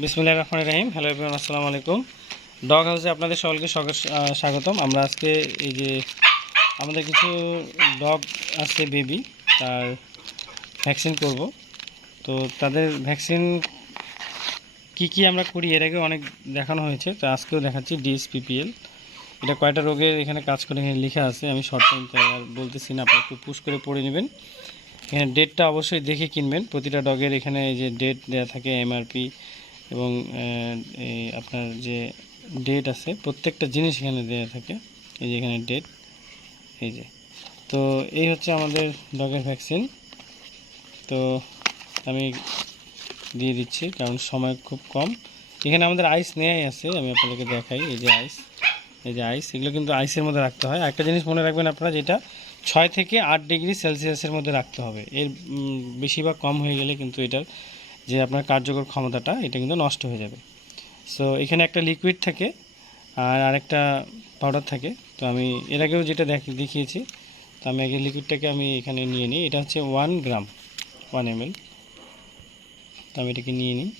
বিসমুল্লাহ রহমান রাহিম। Hello everyone, আসসালামু আলাইকুম। ডগ হাউসে আপনাদের সকলকে স্বাগত- স্বাগতম। আমরা আজকে এই যে আমাদের কিছু ডগ আছে, বেবি, তার ভ্যাকসিন করব। তো তাদের ভ্যাকসিন কি কি আমরা করি, এর আগে অনেক দেখানো হয়েছে। তো আজকেও দেখাচ্ছি ডিএসপিপিএল। এটা কয়টা রোগের এখানে কাজ করে, এখানে লেখা আছে। আমি শর্ট টাইম আর বলতেছি না আপনি একটু পুশ করে পড়ে নেবেন। এখানে ডেটটা অবশ্যই দেখে কিনবেন। প্রতিটা ডগের এখানে এই যে ডেট দেওয়া থাকে এমআরপি এবং আপনার যে ডেট আছে, প্রত্যেকটা জিনিস এখানে দেওয়া থাকে। এই যে এখানে ডেট এই যে। তো এই হচ্ছে আমাদের ডগের ভ্যাকসিন তো আমি দিয়ে দিচ্ছি, কারণ সময় খুব কম। এখানে আমাদের আইস নেয়াই আছে, আমি আপনাদেরকে দেখাই, এই যে আইস এই যে আইস এগুলো কিন্তু আইসের মধ্যে রাখতে হয়। একটা জিনিস মনে রাখবেন আপনারা, যেটা ছয় থেকে আট ডিগ্রি সেলসিয়াসের মধ্যে রাখতে হবে। এর বেশি বা কম হয়ে গেলে কিন্তু এটার যে আপনার কার্যকর ক্ষমতাটা, এটা কিন্তু নষ্ট হয়ে যাবে। সো এখানে একটা লিকুইড থাকে আর আরেকটা পাউডার থাকে। তো আমি এর আগেও যেটা দেখ, দেখিয়েছি। তো আমি আগে লিকুইডটাকে আমি এখানে নিয়ে নিই। এটা হচ্ছে ওয়ান গ্রাম ওয়ান এম তো আমি এটাকে নিয়ে নিই।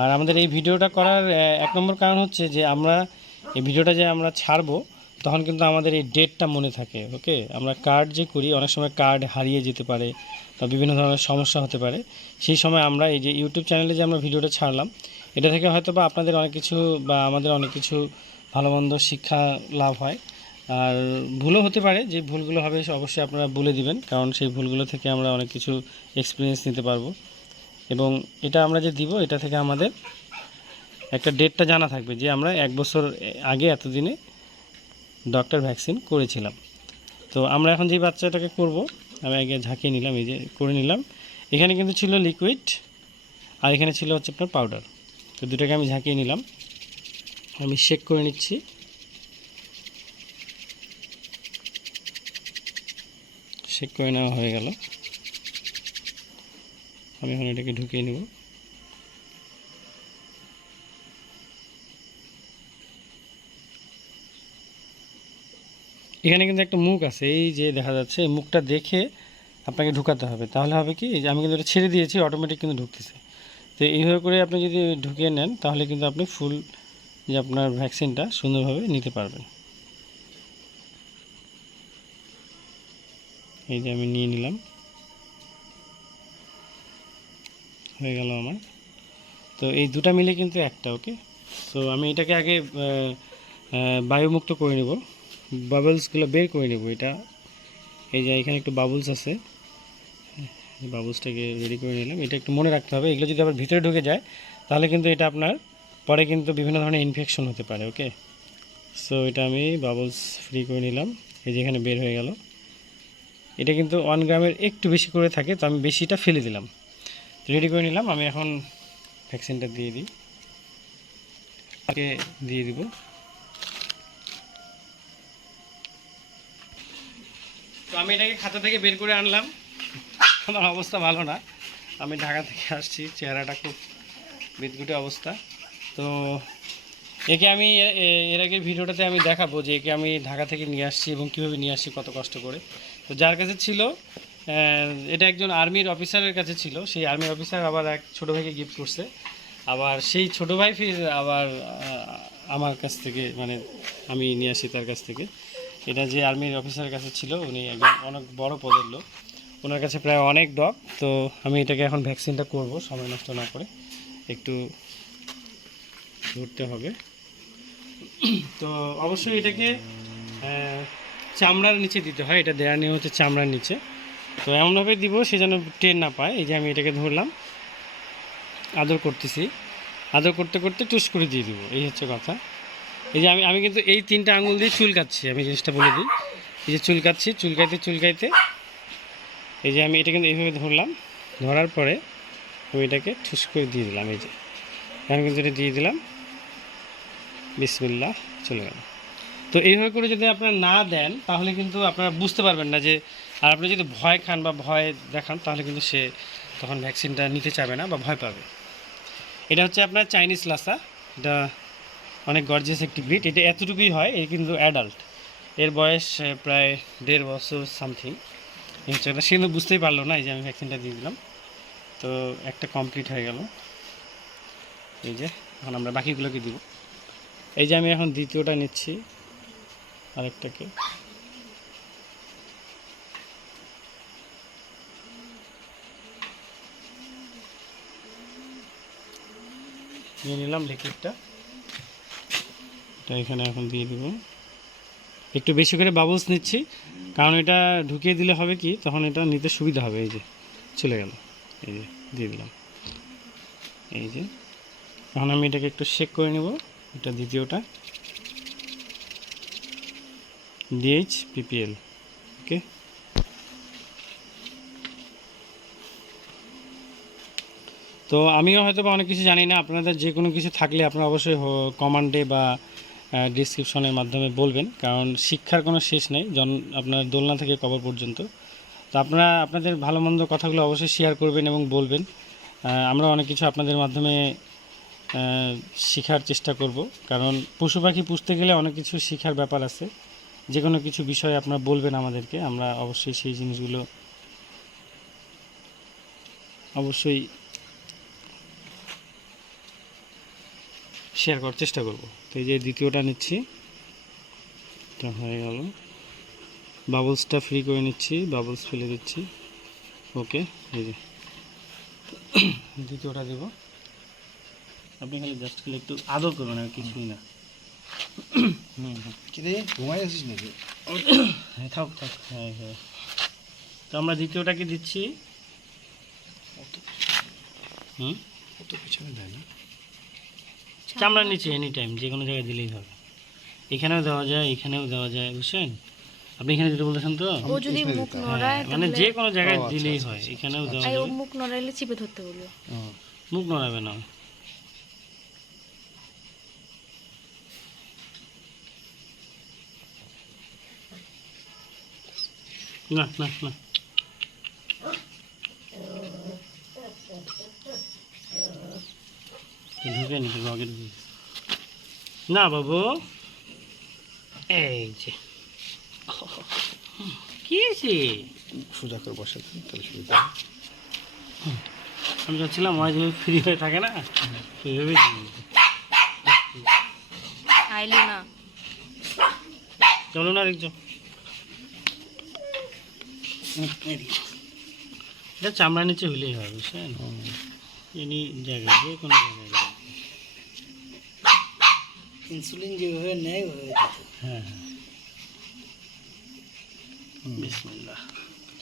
আর আমাদের এই ভিডিওটা করার এক নম্বর কারণ হচ্ছে যে আমরা, এই ভিডিওটা যে আমরা ছাড়বো তখন কিন্তু আমাদের এই ডেটটা মনে থাকে ওকে আমরা কার্ড যে করি, অনেক সময় কার্ড হারিয়ে যেতে পারে বা বিভিন্ন ধরনের সমস্যা হতে পারে। সেই সময় আমরা এই যে ইউটিউব চ্যানেলে যে আমরা ভিডিওটা ছাড়লাম, এটা থেকে হয়তো বা আপনাদের অনেক কিছু বা আমাদের অনেক কিছু ভালো মন্দ শিক্ষা লাভ হয়। আর ভুলও হতে পারে, যে ভুলগুলো হবে অবশ্যই আপনারা বলে দিবেন, কারণ সেই ভুলগুলো থেকে আমরা অনেক কিছু এক্সপিরিয়েন্স নিতে পারব। এবং এটা আমরা যে দিব, এটা থেকে আমাদের একটা ডেটটা জানা থাকবে, যে আমরা এক বছর আগে এতদিনে ডক্টর ভ্যাকসিন করেছিলাম। তো আমরা এখন যে বাচ্চাটাকে করব, আমি আগে ঝাঁকিয়ে নিলাম, এই যে করে নিলাম। এখানে কিন্তু ছিল লিকুইড আর এখানে ছিল হচ্ছে আপনার পাউডার তো দুটাকে আমি ঝাঁকিয়ে নিলাম। আমি শেক করে নিচ্ছি। শেক করে নেওয়া হয়ে গেল। আমি এখন এটাকে ঢুকিয়ে নেব। এখানে কিন্তু একটা মুখ আছে, এই যে দেখা যাচ্ছে, এই মুখটা দেখে আপনাকে ঢুকাতে হবে। তাহলে হবে কি যে আমি কিন্তু এটা ছেড়ে দিয়েছি অটোমেটিক কিন্তু ঢুকতেছে। তো এইভাবে করে আপনি যদি ঢুকিয়ে নেন, তাহলে কিন্তু আপনি ফুল যে আপনার ভ্যাকসিনটা সুন্দরভাবে নিতে পারবেন। এই যে আমি নিয়ে নিলাম। হয়ে গেল আমার। তো এই দুটা মিলে কিন্তু একটা ওকে তো আমি এটাকে আগে বায়ুমুক্ত করে নেব। বাবলসগুলো বের করে নেব এটা। এই যে এখানে একটু বাবলস আছে। বাবলসটাকে রেডি করে নিলাম। এটা একটু মনে রাখতে হবে। এগুলো যদি আবার ভিতরে ঢুকে যায়, তাহলে কিন্তু এটা আপনার পরে কিন্তু বিভিন্ন ধরনের ইনফেকশন হতে পারে ওকে সো এটা আমি বাবলস ফ্রি করে নিলাম। এই যে এখানে বের হয়ে গেল। এটা কিন্তু ওয়ান গ্রামের একটু বেশি করে থাকে, তো আমি বেশিটা ফেলে দিলাম। রেডি করে নিলাম। আমি এখন ভ্যাকসিনটা দিয়ে দিই। দিয়ে দিব। তো আমি এটাকে খাতা থেকে বের করে আনলাম। আমার অবস্থা ভালো না। আমি ঢাকা থেকে আসছি, চেহারাটা খুব বিদগুটে অবস্থা। তো একে আমি এর আগের ভিডিওটাতে আমি দেখাবো যে একে আমি ঢাকা থেকে নিয়ে আসছি এবং কীভাবে নিয়ে আসছি, কত কষ্ট করে। তো যার কাছে ছিল এটা একজন আর্মির অফিসারের কাছে ছিল। সেই আর্মির অফিসার আবার এক ছোটো ভাইকে গিফট করছে। আবার সেই ছোটো ভাই ফির আবার আমার কাছ থেকে মানে আমি নিয়ে আসি তার কাছ থেকে। এটা যে আর্মির অফিসারের কাছে ছিল, উনি একজন অনেক বড় পদের লোক। ওনার কাছে প্রায় অনেক ডগ, তো আমি এটাকে এখন ভ্যাকসিনটা করব, সময় নষ্ট না করে। একটু ধরতে হবে। তো অবশ্যই এটাকে চামড়ার নিচে দিতে হয়, এটা দেওয়ার নিয়ে হচ্ছে চামড়ার নিচে। তো এমনভাবে দিব, সে যেন টেন না পায়। এই যে আমি এটাকে ধরলাম, আদর করতেছি। আদর করতে করতে টুস করে দিয়ে দিব, এই হচ্ছে কথা। এই যে আমি আমি কিন্তু এই তিনটা আঙুল দিয়ে চুল চুলকাচ্ছি আমি জিনিসটা বলে দিই। এই যে চুল চুলকাচ্ছি চুলকাইতে চুলকাইতে এই যে আমি এটা কিন্তু এইভাবে ধরলাম, ধরার পরে আমি এটাকে ঠুস করে দিয়ে দিলাম, এই যে। এখন কিন্তু এটা দিয়ে দিলাম। বিসমিল্লাহ, চলে গেল। তো এইভাবে করে যদি আপনারা না দেন, তাহলে কিন্তু আপনারা বুঝতে পারবেন না যে, আর আপনি যদি ভয় খান বা ভয় দেখান, তাহলে কিন্তু সে তখন ভ্যাকসিনটা নিতে চাবে না বা ভয় পাবে। এটা হচ্ছে আপনার চাইনিজ লাসা। এটা অনেক গর্জিয়াস একটি ব্রিড এটা এতটুকুই হয় এই কিন্তু অ্যাডাল্ট এর বয়স প্রায় দেড় বছর সামথিং হচ্ছে সে কিন্তু বুঝতেই পারল না, এই যে আমি ভ্যাকসিনটা দিয়ে দিলাম। তো একটা কমপ্লিট হয়ে গেল। এই যে, এখন আমরা বাকিগুলোকে দিব। এই যে আমি এখন দ্বিতীয়টা নিচ্ছি আরেকটাকে। নিয়ে নিলাম লিকুইডটা এটা এখানে এখন দিয়ে দিব। একটু বেশি করে বাবলস নিচ্ছি, কারণ এটা ঢুকিয়ে দিলে হবে কি, তখন এটা নিতে সুবিধা হবে, এই যে, চলে গেল, এই যে, দিয়ে দিলাম। এই যে, এখন আমি এটাকে একটু শেক করে নেব, এটা দ্বিতীয়টা। ডিএইচ পিপিএল ওকে তো আমিও হয়তো বা অনেক কিছু জানি না, আপনাদের যে কোনো কিছু থাকলে আপনারা অবশ্যই কমান্ডে বা ডিসক্রিপশনের মাধ্যমে বলবেন, কারণ শিক্ষার কোনো শেষ নেই, জন, আপনার দোলনা থেকে কবর পর্যন্ত। তো আপনারা, আপনাদের ভালো মন্দ কথাগুলো অবশ্যই শেয়ার করবেন এবং বলবেন। আমরা অনেক কিছু আপনাদের মাধ্যমে শেখার চেষ্টা করব। কারণ পশু পাখি পুষতে গেলে অনেক কিছু শেখার ব্যাপার আছে। যে কোনো কিছু বিষয়ে আপনারা বলবেন আমাদেরকে, আমরা অবশ্যই সেই জিনিসগুলো অবশ্যই শেয়ার করার চেষ্টা করব। তো এই যে দ্বিতীয়টা নিচ্ছি। এটা হয়ে গেল। বাবলসটা ফ্রি করে নিচ্ছি বাবলস ফেলে দিচ্ছি। ওকে এই যে। দ্বিতীয়টা দেব। আপনি খালি জাস্ট খালি একটু আদর করবেন আর কিছুই না। ঘুমাই আছিস নাকি? হ্যাঁ থাক থাক হ্যাঁ হ্যাঁ। তো আমরা দ্বিতীয়টাকে দিচ্ছি। হুম? পিছনে দেয় না। চামড়ার নিচে এনি টাইম যে কোনো জায়গায় দিলেই হবে। এখানেও দেওয়া যায় এখানেও দেওয়া যায় বুঝছেন? আপনি এখানে যেটা বলতেছেন তো? ও যদি মুখ নড়ায় মানে যে কোনো জায়গায় আচ্ছা, দিলেই আচ্ছা, হয় আচ্ছা, এখানেও দেওয়া যাবে। মুখ নড়াইলে চিপে ধরতে বলব মুখ নড়াবে না। না না না। ঢুকে নি লগে ঢুকে না। বাবু। এই যে। কি আছে সোজা করে বসে তাহলে সুবিধা আমি যাচ্ছিলাম মাঝে যেভাবে ফ্রি হয়ে থাকে না দিয়ে আইলো না। চলো না আরেকজন। এটা চামড়া নিচে হলেই হয় বুঝছেন? এনি জায়গায় যে কোনো জায়গায় ইনসুলিন যেভাবে নেয় ওইভাবে হ্যাঁ হ্যাঁ। বিসমিল্লাহ।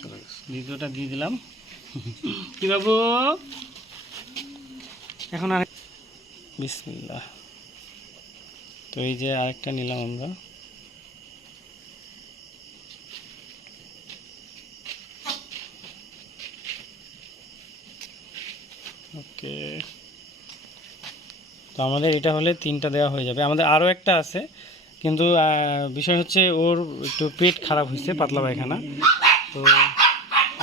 চলে গেছে। দ্বিতীয়টা দিয়ে দিলাম। কি বাবু? এখন আর বিসমিল্লাহ। তো এই যে আরেকটা নিলাম আমরা। ওকে। তো আমাদের এটা হলে তিনটা দেওয়া হয়ে যাবে। আমাদের আরও একটা আছে, কিন্তু বিষয় হচ্ছে ওর একটু পেট খারাপ হয়েছে পাতলা পায়খানা। তো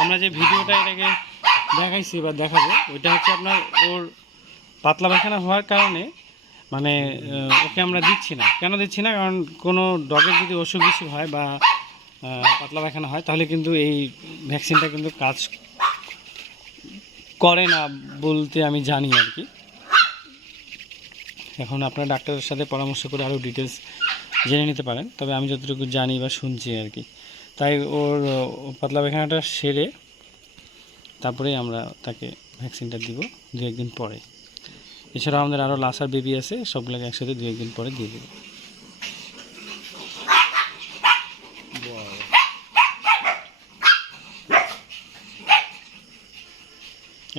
আমরা যে ভিডিওটা এটাকে দেখাইছি বা দেখাবো, ওইটা হচ্ছে আপনার ওর পাতলা পায়খানা হওয়ার কারণে মানে ওকে আমরা দিচ্ছি না। কেন দিচ্ছি না? কারণ কোনো ডগের যদি অসুখ বিসুখ হয় বা পাতলা পায়খানা হয়, তাহলে কিন্তু এই ভ্যাকসিনটা কিন্তু কাজ করে না বলতে আমি জানি আর কি। এখন আপনার ডাক্তারের সাথে পরামর্শ করে আরও ডিটেলস জেনে নিতে পারেন, তবে আমি যতটুকু জানি বা শুনছি আর কি। তাই ওর পাতলা পায়খানাটা সেরে তারপরে আমরা তাকে ভ্যাকসিনটা দিব দু একদিন পরে। এছাড়াও আমাদের আরও লাসার বেবি আছে, সবগুলোকে একসাথে দু একদিন পরে দিয়ে দেবো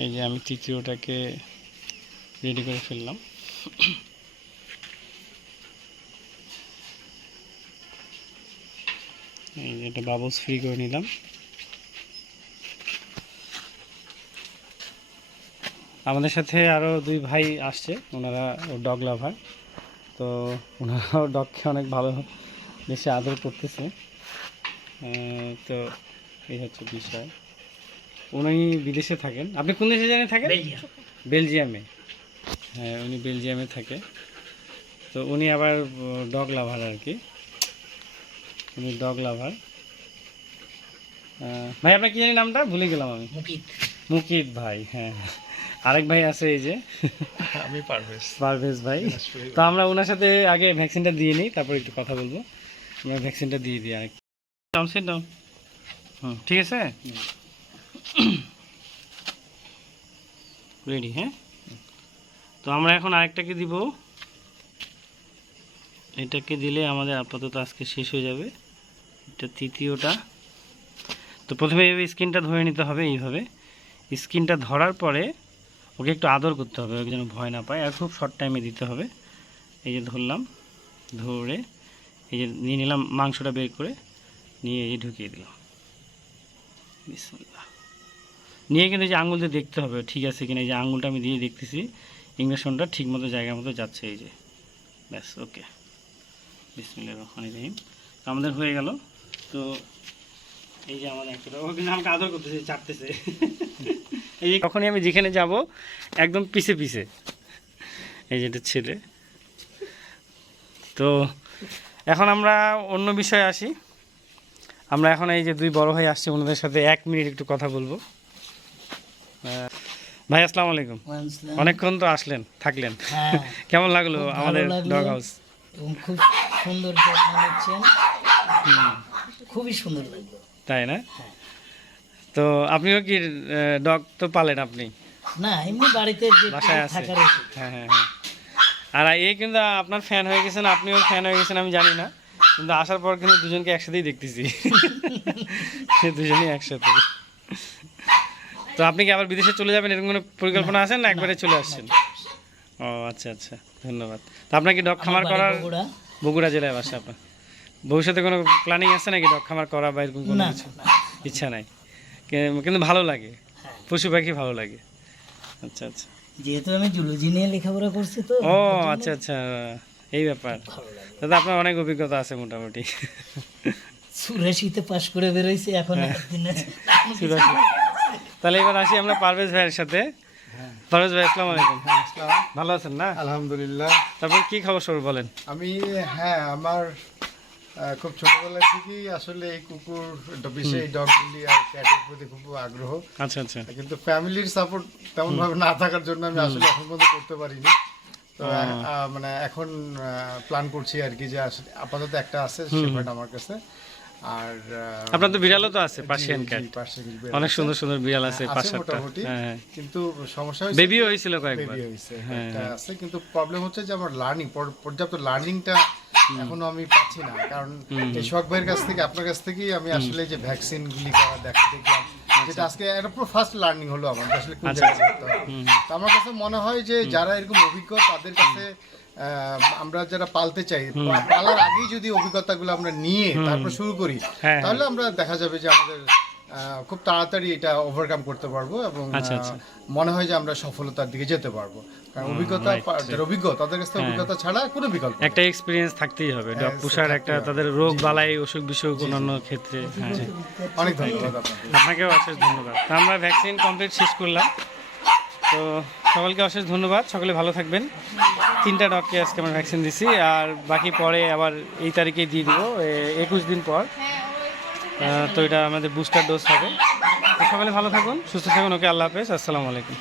এই যে আমি তৃতীয়টাকে রেডি করে ফেললাম। এই এটা বাবলস ফ্রি করে নিলাম। আমাদের সাথে আরও দুই ভাই আসছে, ওনারা ডগ লাভার তো ওনারাও ডগকে অনেক ভালো বেশি আদর করতেছে। তো এই হচ্ছে বিষয়। উনি বিদেশে থাকেন। আপনি কোন দেশে জানেন থাকেন? বেলজিয়ামে। হ্যাঁ উনি বেলজিয়ামে থাকে। তো উনি আবার ডগ লাভার আর কি উনি ডগ লাভার ভাই আপনার কি জানি নামটা? ভুলে গেলাম আমি। মুকিত। মুকিত ভাই হ্যাঁ। আরেক ভাই আছে এই যে। আমি পারভেজ। পারভেজ ভাই। তো আমরা ওনার সাথে আগে ভ্যাকসিনটা দিয়ে নিই তারপর একটু কথা বলব। আমরা ভ্যাকসিনটা দিয়ে দিই আরেক ডাউন সেট হুম ঠিক আছে? রেডি হ্যাঁ? তো আমরা এখন আরেকটাকে দিব। এটাকে দিলে আমাদের আপাতত আজকে শেষ হয়ে যাবে। এটা তৃতীয়টা। তো প্রথমে এইভাবে স্কিনটা ধরে নিতে হবে এইভাবে। স্কিনটা ধরার পরে ওকে একটু আদর করতে হবে, ওকে যেন ভয় না পায়। আর খুব শর্ট টাইমে দিতে হবে। এই যে ধরলাম, ধরে এই যে নিয়ে নিলাম মাংসটা বের করে, নিয়ে এই ঢুকিয়ে দিলাম। বিসমিল্লাহ। নিয়ে কিন্তু যে আঙুল দিয়ে দেখতে হবে, ঠিক আছে কিনা? এই যে আঙুলটা আমি দিয়ে দেখতেছি ইঞ্জেকশনটা ঠিক মতো জায়গা মতো যাচ্ছে, এই যে। ব্যাস, ওকে। বিসমিল্লাহ রহমান রহিম। তো আমাদের হয়ে গেল। তো এই যে আমাদের একটা কিন্তু আমাকে আদর করতেছে চাপতেছে এই যে কখনই আমি যেখানে যাব, একদম পিছে পিছে। এই যেটা ছেলে। তো এখন আমরা অন্য বিষয়ে আসি। আমরা এখন এই যে দুই বড় ভাই আসছে, ওনাদের সাথে এক মিনিট একটু কথা বলব। ভাই আসসালামু আলাইকুম। অনেকক্ষণ তো আসলেন থাকলেন। হ্যাঁ। কেমন লাগল আমাদের ডগ হাউস খুব সুন্দর যত্ন নিচ্ছেন। খুবই সুন্দর লাগল। তাই না? তো আপনিও কি ডগ তো পালেন আপনি? না এমনি বাড়িতে বাসায় আছে। হ্যাঁ হ্যাঁ হ্যাঁ। আর এই কিন্তু আপনার ফ্যান হয়ে গেছেন আপনিও ফ্যান হয়ে গেছেন আমি জানি না। কিন্তু আসার পর কিন্তু দুজনকে একসাথেই দেখতেছি। দুজনেই একসাথে। তো আপনি কি আবার বিদেশে চলে যাবেন এরকম কোনো পরিকল্পনা আছে না একবারে চলে আসছেন? ও আচ্ছা আচ্ছা ধন্যবাদ। তো আপনার কি ডগ খামার করার বগুড়া। জেলায় বাসা আপনার। ভবিষ্যতে কোনো প্ল্যানিং আছে নাকি ডগ খামার করা বা এরকম কোনো কিছু? ইচ্ছা নাই। কিন্তু ভালো লাগে। হ্যাঁ। পশু পাখি ভালো লাগে। আচ্ছা আচ্ছা। যেহেতু আমি জুলজি নিয়ে লেখাপড়া করছি তো ও আচ্ছা আচ্ছা এই ব্যাপার। দাদা আপনার অনেক অভিজ্ঞতা আছে মোটামুটি। চুরাশিতে পাশ করে বেরোইছি এখন হ্যাঁ। একদিনে। চুরাশি। তাহলে এবার আসি আমরা পারভেজ ভাইয়ের সাথে। পারভেজ ভাই আসসালামু আলাইকুম। ভালো আছেন না? আলহামদুলিল্লাহ। তারপর কি খবর সবর বলেন? আমি হ্যাঁ আমার খুব ছোটবেলা থেকেই আসলে এই কুকুর বিশেষ এই ডগগুলি আর ক্যাটের প্রতি খুব আগ্রহ। আচ্ছা আচ্ছা। কিন্তু ফ্যামিলির সাপোর্ট তেমন ভাবে না থাকার জন্য আমি আসলে এখন পর্যন্ত করতে পারিনি। তো মানে এখন প্ল্যান করছি আর কি যে আপাতত একটা আছে সেপার্ট আমার কাছে। আর আহ, আপনার তো বিড়ালও তো আছে পার্সিয়ান ক্যাট অনেক সুন্দর সুন্দর বিড়াল আছে আছে পাঁচ সাতটা হ্যাঁ। হ্যাঁ কিন্তু সমস্যা হয়েছে বেবিও হয়েছিল কয়েকবার। বেবি হয়েছে হ্যাঁ, আছে কিন্তু প্রবলেম হচ্ছে যে আমার লার্নিং পর্যাপ্ত লার্নিংটা এখনও আমি পাচ্ছি না। কারণ এই শখ ভাইয়ের কাছ থেকে আপনার কাছ থেকেই আমি আসলে যে ভ্যাকসিন গুলি করা দেখতে দেখলাম যেটা আজকে একটা পুরো ফার্স্ট লার্নিং হলো আমার আসলে কোন আচ্ছা, জায়গায় করতে হবে। তো আমার কাছে মনে হয় যে যারা এরকম অভিজ্ঞ তাদের কাছে আমরা যারা পালতে চাই পালার আগেই যদি অভিজ্ঞতাগুলো আমরা নিয়ে তারপর শুরু করি হ্যাঁ, তাহলে আমরা দেখা যাবে যে আমাদের আহ, খুব তাড়াতাড়ি এটা ওভারকাম করতে পারব এবং আচ্ছা, আচ্ছা। মনে হয় যে আমরা সফলতার দিকে যেতে পারব। অভিজ্ঞতা পা- অভিজ্ঞ তাদের কাছ অভিজ্ঞতা ছাড়া কোনো বিকল্প একটা এক্সপিরিয়েন্স থাকতেই হবে হ্যাঁ, পুষার একটা তাদের রোগ বালাই অসুখ বিসুখ অন্যান্য ক্ষেত্রে হ্যাঁ। অনেক ধন্যবাদ আপনাকেও অশেষ ধন্যবাদ। আমরা ভ্যাকসিন কমপ্লিট শেষ করলাম। তো সকলকে অশেষ ধন্যবাদ। সকলে ভালো থাকবেন। তিনটা ডগকে আজকে আমরা ভ্যাকসিন দিছি আর বাকি পরে আবার এই তারিখে দিয়ে দিব একুশ দিন পর। তো এটা আমাদের বুস্টার ডোজ হবে। তো সকলে ভালো থাকুন সুস্থ থাকুন। ওকে আল্লাহ হাফেজ। আসসালামু আলাইকুম।